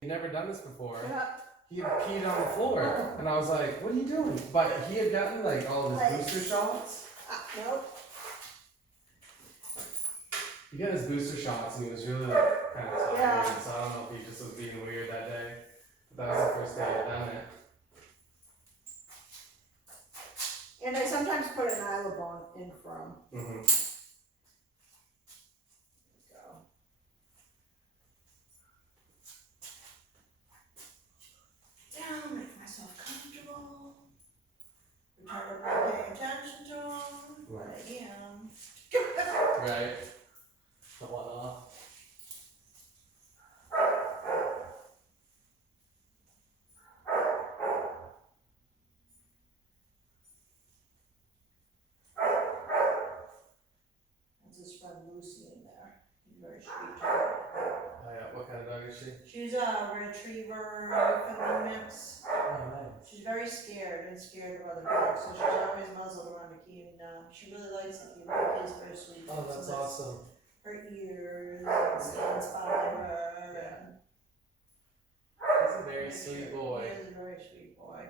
He'd never done this before. Yeah. He had peed on the floor, and I was like, "What are you doing?" But he had gotten like all of his booster shots. Nope. He got his booster shots, and he was really like kind of tired. Yeah. So I don't know if he just was being weird that day. But that was the first day I'd done it. And I sometimes put an Nylabone in for him. Mm-hmm. Go. Down, make myself comfortable. Pretend I'm not paying attention to him. Right. But I am. Right. The one off. That's his friend Lucy in there. He's very sweet. Oh yeah. What kind of dog is she? She's a retriever Newfoundland mix. Oh, nice. She's very scared of other dogs, so she's always muzzled around a key, and she really likes it. The kid's very sweet. Oh, that's So awesome. her ears and stands by her. Yeah. He's a very sweet boy. He is a very sweet boy.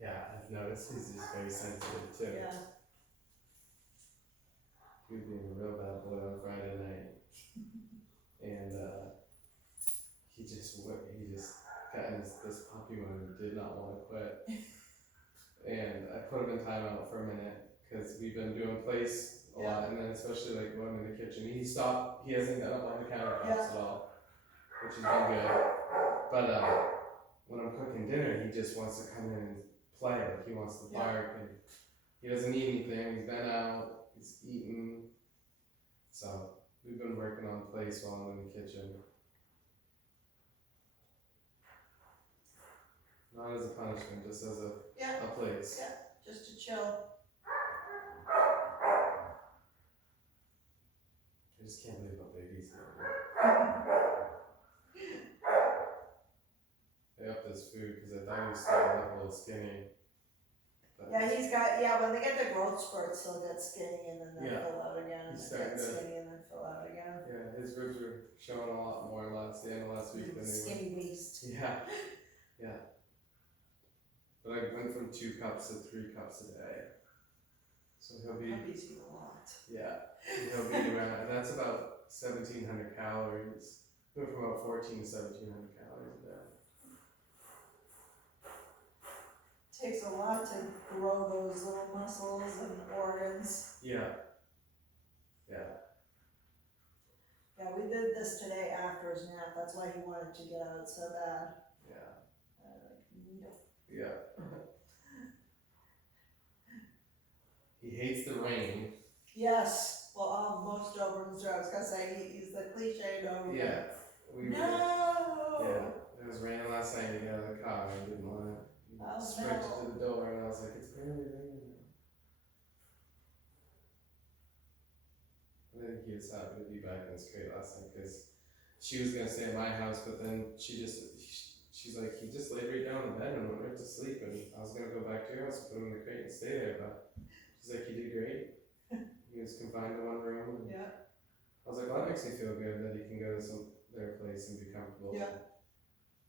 Yeah, I've noticed he's just very sensitive too. Yeah. He was being a real bad boy on Friday night, and he just got in this puppy mode and did not want to quit. And I put him in timeout for a minute because we've been doing place a lot, and then especially like going in the kitchen. He stopped. He hasn't got up on the countertops at all, which has been good. But when I'm cooking dinner, he just wants to come in and play. Like he wants to bark, and he doesn't need anything. He's been out. He's eaten. So we've been working on place while I'm in the kitchen. Not as a punishment, just as a place. Yeah, just to chill. I just can't believe how big he's getting. I upped his food because I thought he was starting to look a little skinny. But He's got, when they get their growth spurts, they'll get skinny and then they'll fill out again, and He's then get starting to- skinny and then fill out again. yeah, his ribs were showing a lot more the end of last week than they were. Skinny beast. Yeah, yeah. But I went from 2 cups to 3 cups a day. So he'll be, Puppies eat a lot. yeah, he'll be around, and that's about 1,700 calories. Went from about 14 to 1,700 calories a day. Takes a lot to grow those little muscles and organs. Yeah. Yeah. Yeah, we did this today after his nap. That's why he wanted to get out so bad. Yeah. No. Yeah. He hates the rain. Yes. Well, most Dobermans do. I was gonna say he's the cliche Doberman. Yeah. No. Yeah. It was raining last night. He got out of the car and didn't want it. He Oh, sprinted no. to the door, and I was like, "It's barely raining." I think he was happy to be back in his crate last night because she was gonna stay at my house, but then she's like, he just laid right down in the bed and went right to sleep, and I was gonna go back to your house and put him in the crate and stay there, but she's like, he did great. He was confined to one room. And Yeah. I was like, well, that makes me feel good that he can go to their place and be comfortable. Yeah.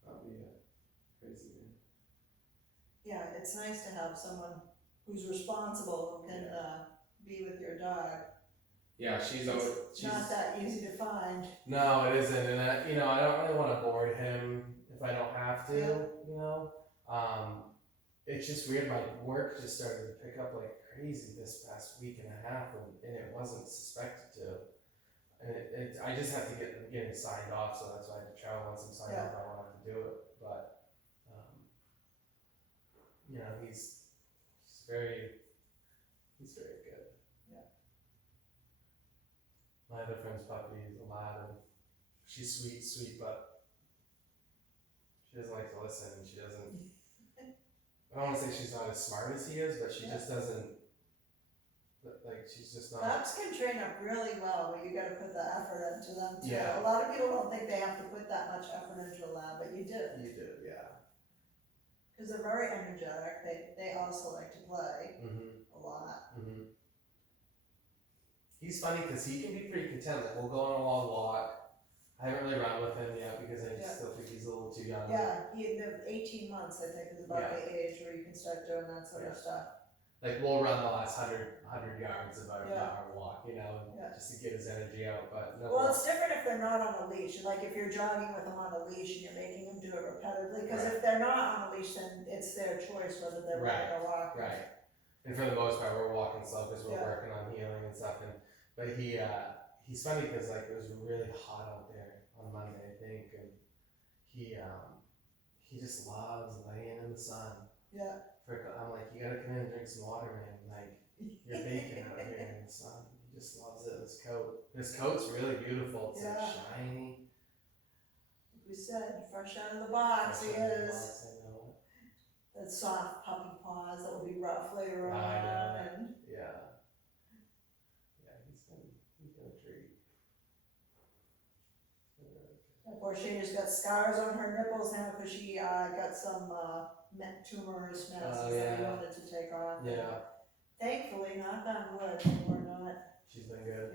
Not be a crazy man. Yeah, it's nice to have someone who's responsible who can be with your dog. Yeah, she's not that easy to find. No, it isn't, and I don't really want to board him if I don't have to. You know, it's just weird. My work just started to pick up like crazy this past week and a half, and it wasn't suspected to. And I just have to get him signed off, so that's why I had to travel. Once I'm signed off, I won't have to do it. But you know, he's very good. Yeah. My other friend's puppy is Aladdin. She's sweet, but she doesn't like to listen, and she doesn't. I don't want to say she's not as smart as he is, but she just doesn't. Like, she's just not. Labs can train up really well, but you got to put the effort into them too. Yeah. A lot of people don't think they have to put that much effort into a lab, but you do. You do, yeah. Because they're very energetic. They also like to play a lot. he's funny because he can be pretty content. Like we'll go on a long walk. I haven't really run with him yet because I just still think he's a little too young. Yeah, the 18 months I think is about the age where you can start doing that sort of stuff. Like we'll run the last 100 yards of our walk, you know, Yeah. just to get his energy out. But no. Well, it's different if they're not on a leash. Like if you're jogging with them on a leash and you're making them do it repetitively, because if they're not on a leash, then it's their choice whether they're running or walking. Right. And for the most part, we're walking slow because we're working on healing and stuff. But he's funny because like it was really hot out there on Monday, I think, and he just loves laying in the sun. Yeah. I'm like, you gotta come in and drink some water, man. Like, you're baking out here in the sun. He just loves it. His coat. His coat's really beautiful. It's like shiny. Like we said, fresh out of the box, he is. I know. That soft puppy paws that will be rough later on. I know. And Yeah, he's been a treat. poor Shayna's got scars on her nipples now because she got some tumorous masses that we wanted to take off. Yeah. Thankfully, knock on wood, we're not. She's been good.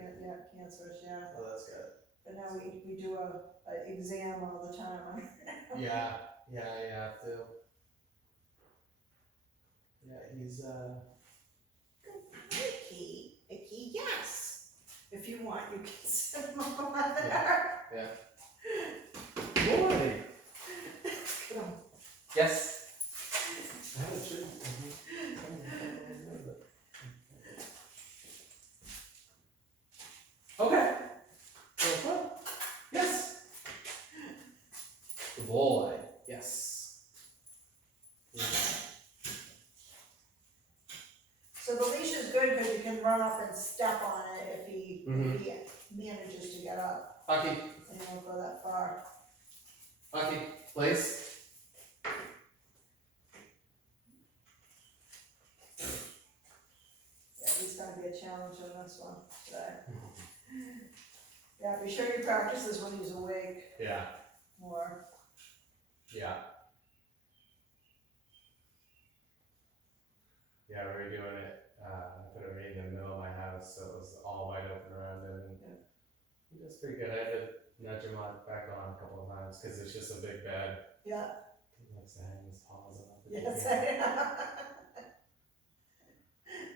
Cancerous, Oh, that's good. But now we do a exam all the time. Yeah, you have to. Yeah, he's Icky, yes. If you want, you can sit him on the webinar. Yeah. Boy. Yes. I have a treat. Okay. Yes. Good boy. Yes. So the leash is good because you can run up and step on it if he manages to get up. Bucky. And he won't go that far. Bucky, place. Yeah, he's gonna be a challenge on this one today. Yeah, be sure you practice this when he's awake Yeah. more. Yeah. Yeah, we were doing it. I put a maid in the middle of my house, so it was all wide open around him. And he does pretty good. I had to nudge him back on a couple of times because it's just a big bed. Yeah. He likes to hang his paws on it. Yes,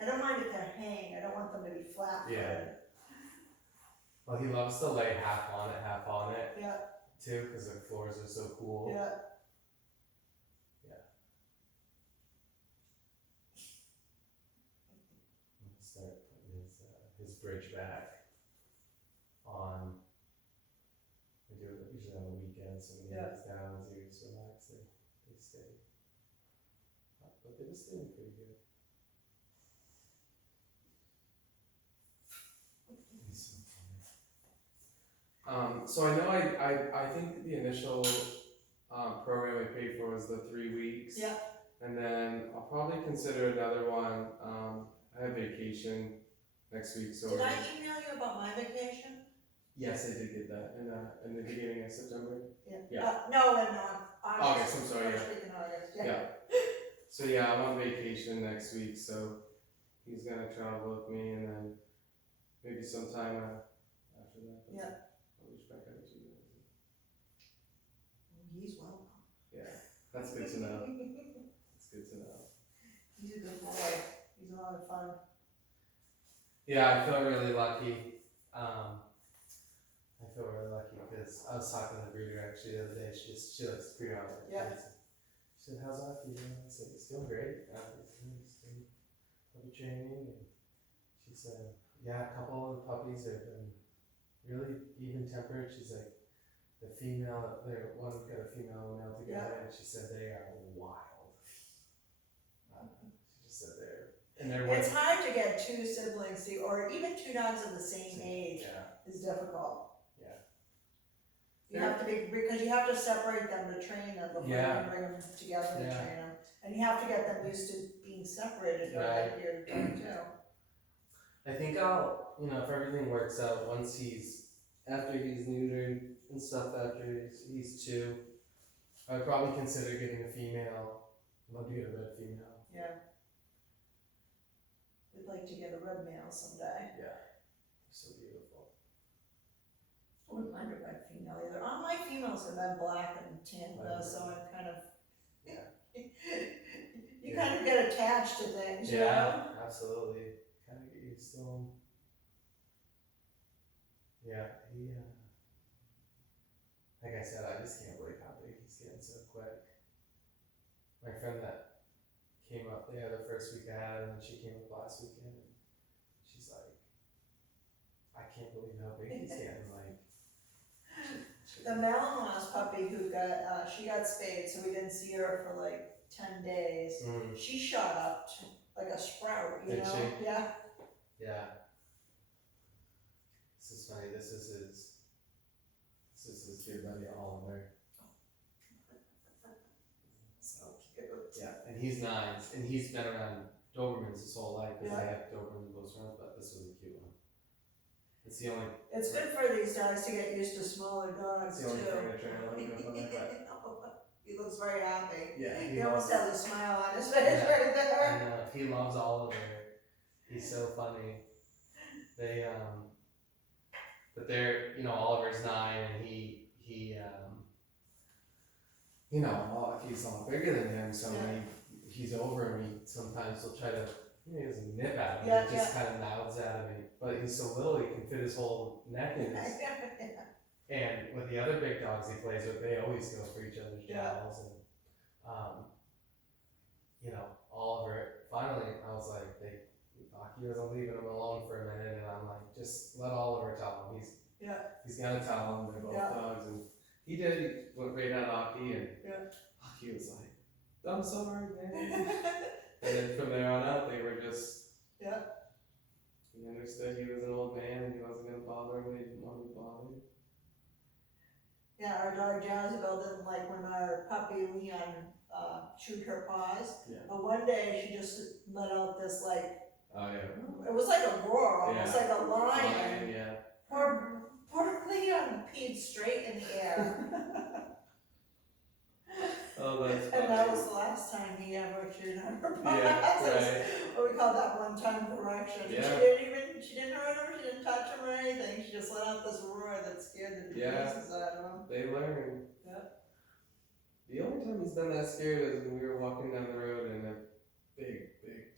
I don't mind if they're hanging. I don't want them to be flat. Yeah. Well, he loves to lay half on it. Yeah. Too, because the floors are so cool. Yeah. Start putting his bridge back on. We do it usually on the weekends, so when he gets down, his ears relax, they stay. But they just doing pretty good. He's so funny. So I know I think the initial program we paid for was the 3 weeks. Yeah. And then I'll probably consider another one. I have vacation next week, so. Did I email you about my vacation? Yes, I did get that in the beginning of September. Yeah. No, in August, I'm sorry, First week in August, Yeah. So I'm on vacation next week, so he's gonna travel with me, and then maybe sometime after that. I'll reach back out to you. He's welcome. Yeah, that's good to know. That's good to know. He's a good boy. He's a lot of fun. Yeah, I feel really lucky. Because I was talking to the breeder actually the other day. She likes to breed out there. Yeah. She said, "How's Aki?" I said, "He's doing great. He's doing puppy training." And she said, "Yeah, a couple of the puppies have been really even tempered." She's like, "The female, one got a female and male together," and she said they are wild. She just said It's hard to get two siblings or even two dogs of the same age is difficult. You have to because you have to separate them to train them before you can bring them together to train them. And you have to get them used to being separated during that period of time too. I think I'll, if everything works out, after he's neutered and stuff, after he's 2, I would probably consider getting a female. I'd love to get a red female. Yeah. We'd like to get a red male someday. Yeah. dogs and then black and tan, so I'm kind of, you kind of get attached to things, you know? Yeah, absolutely. Kind of get used to him. Yeah, he, like I said, I just can't believe how big he's getting so quick. My friend that came up there the first week I had her, and then she came up last weekend, and she's like, I can't believe how big he's getting, like. The Malinois puppy who got, she got spayed, so we didn't see her for like 10 days. Mm, She shot up to like a sprout, you Did know? she? Yeah. yeah. This is funny, this is his good buddy Oliver. So cute. Yeah, and he's 9, and he's been around Dobermans his whole life, because I Yeah. have Doberman Boston, but this was a cute one. It's the only, It's good for these dogs to get used to smaller dogs it's the only too. furniture I let him go by, but He looks very happy. yeah, He almost loves, has a smile on his face Yeah. right I there. know, he loves Oliver. He's so funny. They but they're, Oliver's 9, and he he's a lot bigger than him, so when he's over him, he sometimes will try to, he doesn't nip at him, Yeah, he just kind of mouths at him, but he's so little he can fit his whole neck in his. And with the other big dogs he plays with, they always go for each other's jowls, and Oliver, finally, I was like, Aki wasn't leaving him alone for a minute, and I'm like, just let Oliver tell him, he's gonna tell him, they're both dogs, and he did, he went right at Aki, and Aki was like, I'm sorry, man. And then from there on out, they were just, he understood he was an old man, and he wasn't gonna bother him when he didn't want to be bothered. Yeah, our dog Jezebel didn't like when our puppy Leon chewed her paws. Yeah. But one day she just let out this like, Oh yeah. it was like a roar, almost like a lion. Lion, yeah. Poor Leon peed straight in the air. Oh, that's funny. And that was the last time he ever chewed on her paws. Yeah, right. What we call that one-time correction. Yeah. She didn't hurt him, she didn't touch him or anything, she just let out this roar that scared the bejesus out of him. They learn. Yeah. The only time he's been that scared is when we were walking down the road and a big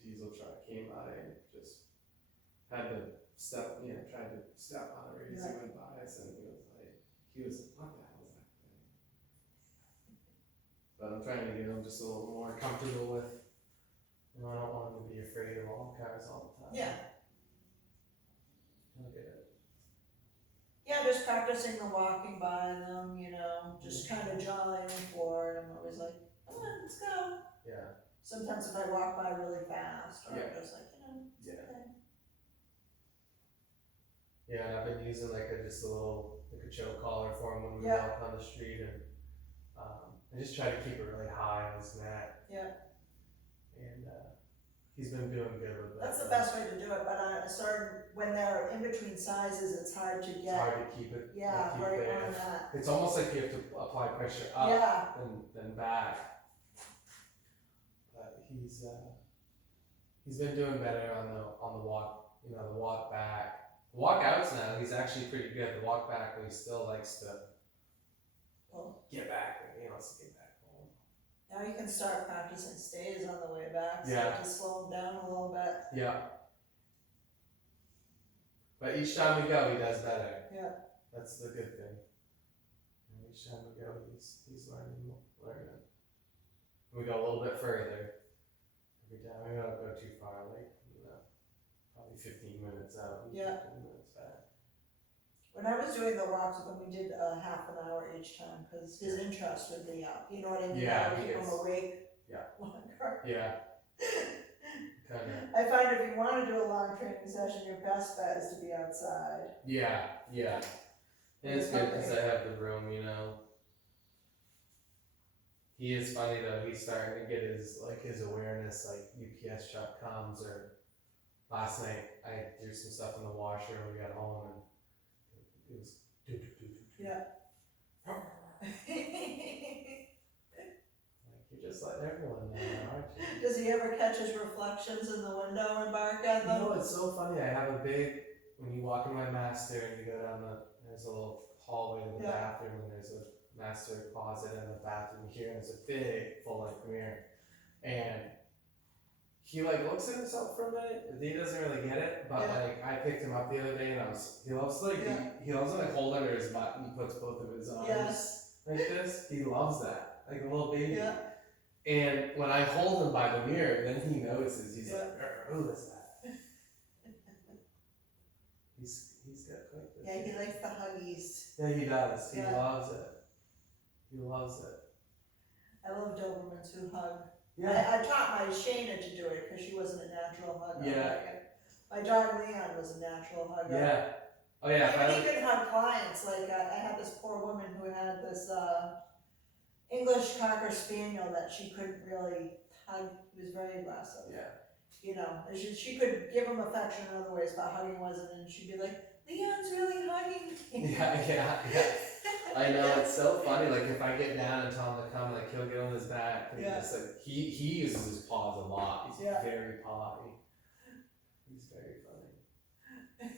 diesel truck came by and just had to tried to step on it as he went by us, and he was like, what the hell is that thing? But I'm trying to get him just a little more comfortable with, I don't want him to be afraid of all cars all the time. Yeah. He'll get it. Yeah, just practicing the walking by them, just kind of jollying forward. I'm always like, come on, let's go. Yeah. Sometimes if I walk by really fast, or I'm just like, Yeah. okay. Yeah, and I've been using just a little choke collar for him when we walk on the street, and I just try to keep it really high on his neck. Yeah. And he's been doing good with that. That's the best way to do it, but when they're in between sizes, it's hard to get. It's hard to keep it. Yeah, keep right it. on that. It's almost like you have to apply pressure up Yeah. then back. But he's been doing better on the walk. The walk back. The walk outs now, he's actually pretty good. The walk back, he still likes to get back. He wants to get back home. Now you can start practicing stays on the way back, so Yeah. to slow him down a little bit. Yeah. But each time we go, he does better. Yeah. That's the good thing. And each time we go, he's learning. We go a little bit further. Every time we don't go too far, probably 15 minutes out. And Yeah. 15 minutes back. When I was doing the walks with him, we did half an hour each time, because his interest would be up, you know what I mean? Yeah, That would keep he him is. awake. Yeah. Longer. Yeah. Kinda. I find if you wanna do a long training session, your best bet is to be outside. Yeah. And it's good because I have the room, He is funny though, he's starting to get his awareness, UPS truck comes, or last night I threw some stuff in the washer when we got home, and it was Yeah. you're just letting everyone know, aren't you? Does he ever catch his reflections in the window and bark at them? It's so funny, I have when you walk in my master and you go down there's a little hallway to the bathroom, and there's a master closet in the bathroom here, and it's a big full-length mirror, and he like looks at himself for a minute. He doesn't really get it, but Yeah. like I picked him up the other day, and he loves to, like Yeah. he loves to like hold under his butt and puts both of his arms Yes. like this. He loves that, like a little baby. Yeah. And when I hold him by the mirror, then he notices. He's Yeah. like, "Who is that?" He's got quite the. Yeah, he likes the huggies. Yeah, he does. He Yeah. loves it. He loves it. I love Dobermans who hug. Yeah. I taught my Shayna to do it because she wasn't a natural hugger. Yeah. My dog Leon was a natural hugger. Yeah. Oh yeah. if I But don't- he could hug clients. Like I had this poor woman who had this English Cocker Spaniel that she couldn't really hug. He was very aggressive. Yeah. You know, and she could give him affection in other ways, but hugging wasn't. And she'd be like, "Leon's really hugging me." Yeah. I know, it's so funny. Like if I get down and tell him to come, like he'll get on his back. And Yeah. just like he uses his paws a lot. He's Yeah. very pawy. He's very funny.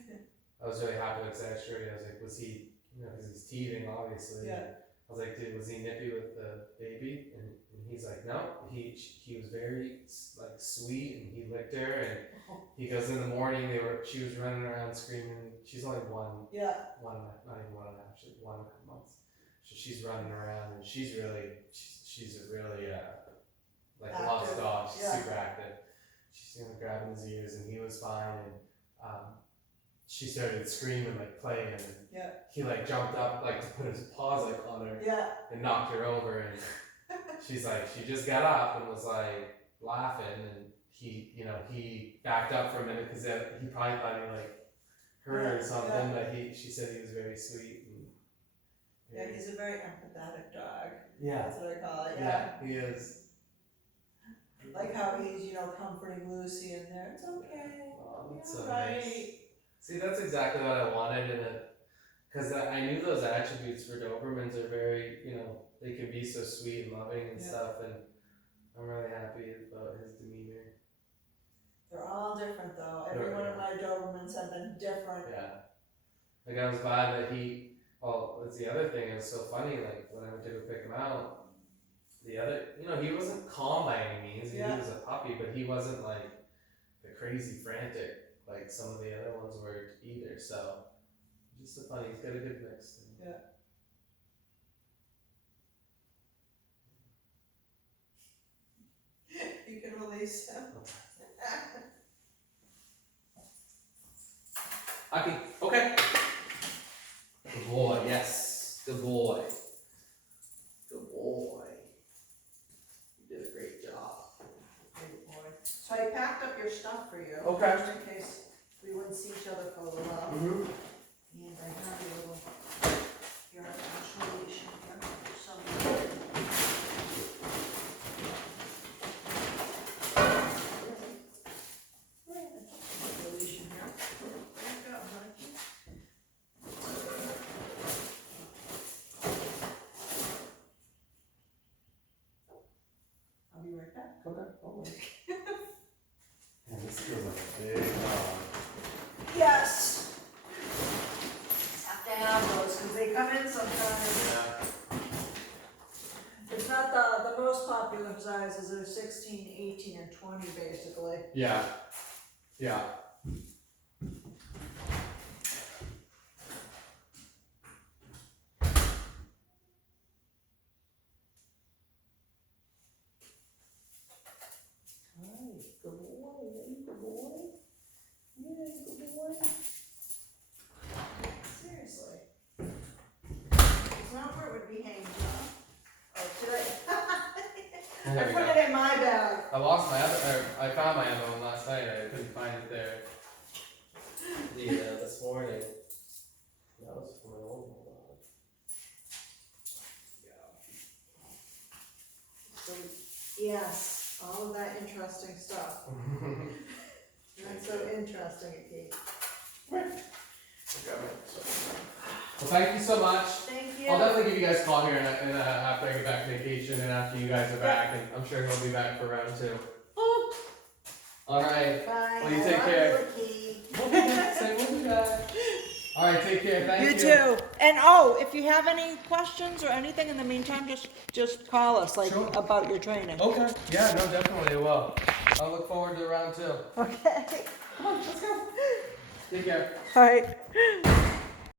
I was really happy because I asked Shirley, I was like, was he, because he's teething obviously. Yeah. I was like, was he nippy with the baby? And he's like, no. He was very like sweet, and he licked her, and he goes in the morning. She was running around screaming. She's only Yeah. not even 1.5, actually 1.5 months. So she's running around, and she's a really like a lost Active. dog. She's Yeah. super active. She's grabbing his ears, and he was fine. And she started screaming, like playing, and Yeah. he like jumped up like to put his paws like on her Yeah. and knocked her over, and she's like, she just got up and was like laughing, and he backed up for a minute because he probably thought he like hurt her or something, but she said he was very sweet. And Yeah, he's a very empathetic dog. yeah, That's what I call it. yeah, he is. Like how he's, comforting Lucy in there. It's okay. Oh, that's You're so nice. right. See, that's exactly what I wanted in it, because I knew those attributes for Dobermans are very, they can be so sweet and loving and Yeah. stuff, and I'm really happy about his demeanor. They're all different though. Every Yeah. one of my Dobermans have been different. Yeah. Like I was glad that that's the other thing, it was so funny, like when I went to go pick him out, he wasn't calm by any means, Yeah. he was a puppy, but he wasn't like the crazy frantic like some of the other ones were either, so just so funny, he's got a good mix. Yeah. You can release him. Okay. Good boy, yes. Good boy. Good boy. You did a great job. Good boy. So I packed up your stuff for you. Okay. Just in case we wouldn't see each other for a little while. Mm-hmm. And I have your actual leash in here. The leash in here. There you go, honey. I'll be right back. Okay. Yeah, this feels like a big dog. Yes. Have to have those because they come in sometimes. Yeah. It's not the most popular sizes. They're 16, 18, and 20 basically. Yeah. Yeah. Hi, good boy, good boy. Yeah, good boy. Seriously. It's not where it would be hanging up. Oh, today. I There we put go. it in my bag. I found my other one last night. I couldn't find it there. This morning. That was for my old one. So, yes, all of that interesting stuff. That's so interesting, Kate. Well, thank you so much. Thank you. I'll definitely give you guys a call here after I get back from vacation and after you guys are back, and I'm sure he'll be back for round 2. Alright. Bye. Well, you I take love care. you, Kate. Say what you got. All right, take care. Thank you. You too. And oh, if you have any questions or anything in the meantime, just call us, like, Sure. about your training. Okay. Yeah, no, definitely I will. I'll look forward to round 2. Okay. Come on, let's go. Take care. All right.